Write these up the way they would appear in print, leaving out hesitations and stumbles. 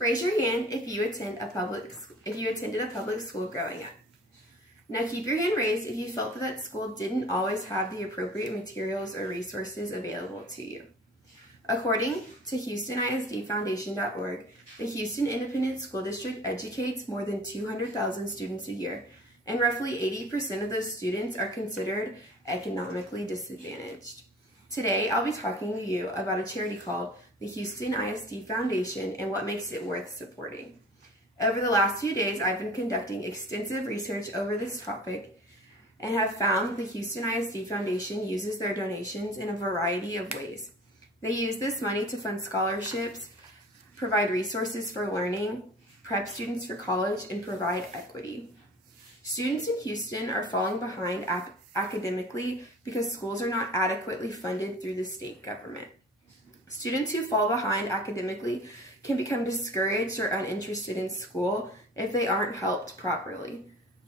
Raise your hand if you attended a public school growing up. Now keep your hand raised if you felt that school didn't always have the appropriate materials or resources available to you. According to HoustonISDFoundation.org, the Houston Independent School District educates more than 200,000 students a year, and roughly 80% of those students are considered economically disadvantaged. Today, I'll be talking to you about a charity called the Houston ISD Foundation and what makes it worth supporting. Over the last few days, I've been conducting extensive research over this topic and have found the Houston ISD Foundation uses their donations in a variety of ways. They use this money to fund scholarships, provide resources for learning, prep students for college, and provide equity. Students in Houston are falling behind academically because schools are not adequately funded through the state government. Students who fall behind academically can become discouraged or uninterested in school if they aren't helped properly.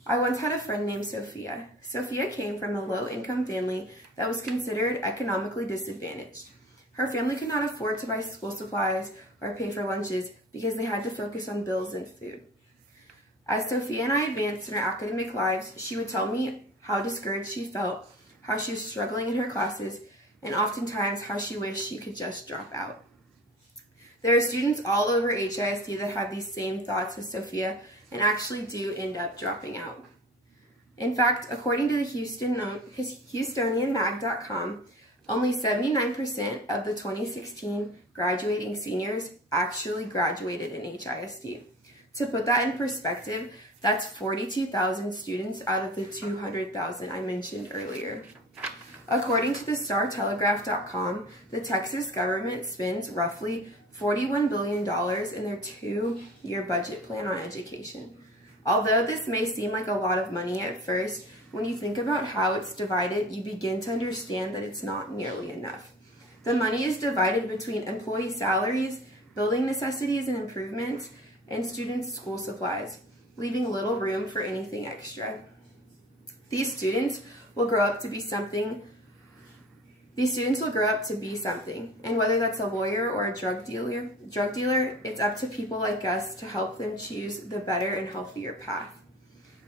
I once had a friend named Sophia. Sophia came from a low-income family that was considered economically disadvantaged. Her family could not afford to buy school supplies or pay for lunches because they had to focus on bills and food. As Sophia and I advanced in our academic lives, she would tell me how discouraged she felt, how she was struggling in her classes, and oftentimes how she wished she could just drop out. There are students all over HISD that have these same thoughts as Sophia and actually do end up dropping out. In fact, according to the HoustonianMag.com, only 79% of the 2016 graduating seniors actually graduated in HISD. To put that in perspective, that's 42,000 students out of the 200,000 I mentioned earlier. According to the StarTelegraph.com, the Texas government spends roughly $41 billion in their 2-year budget plan on education. Although this may seem like a lot of money at first, when you think about how it's divided, you begin to understand that it's not nearly enough. The money is divided between employee salaries, building necessities and improvements, and students' school supplies, leaving little room for anything extra. These students will grow up to be something, and whether that's a lawyer or a drug dealer, it's up to people like us to help them choose the better and healthier path.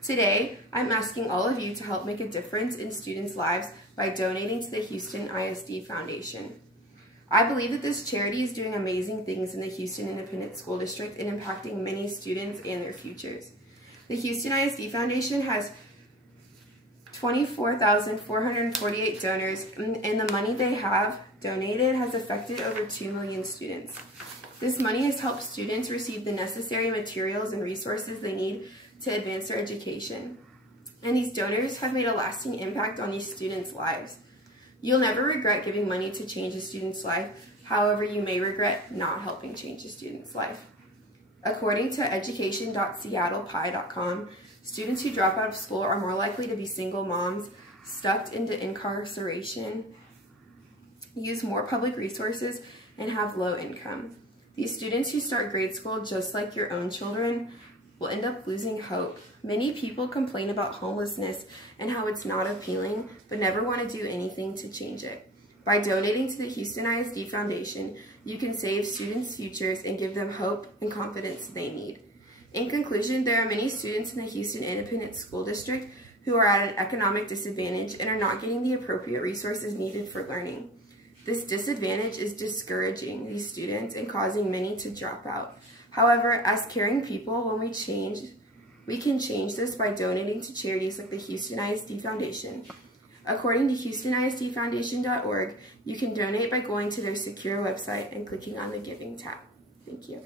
Today, I'm asking all of you to help make a difference in students' lives by donating to the Houston ISD Foundation. I believe that this charity is doing amazing things in the Houston Independent School District and impacting many students and their futures. The Houston ISD Foundation has 24,448 donors, and the money they have donated has affected over 2 million students. This money has helped students receive the necessary materials and resources they need to advance their education. And these donors have made a lasting impact on these students' lives. You'll never regret giving money to change a student's life, however, you may regret not helping change a student's life. According to education.seattlepie.com, students who drop out of school are more likely to be single moms, stuck into incarceration, use more public resources, and have low income. These students who start grade school just like your own children will end up losing hope. Many people complain about homelessness and how it's not appealing, but never want to do anything to change it. By donating to the Houston ISD Foundation, you can save students' futures and give them hope and confidence they need. In conclusion, there are many students in the Houston Independent School District who are at an economic disadvantage and are not getting the appropriate resources needed for learning. This disadvantage is discouraging these students and causing many to drop out. However, as caring people, when we can change this by donating to charities like the Houston ISD Foundation. According to HoustonISDFoundation.org, you can donate by going to their secure website and clicking on the Giving tab. Thank you.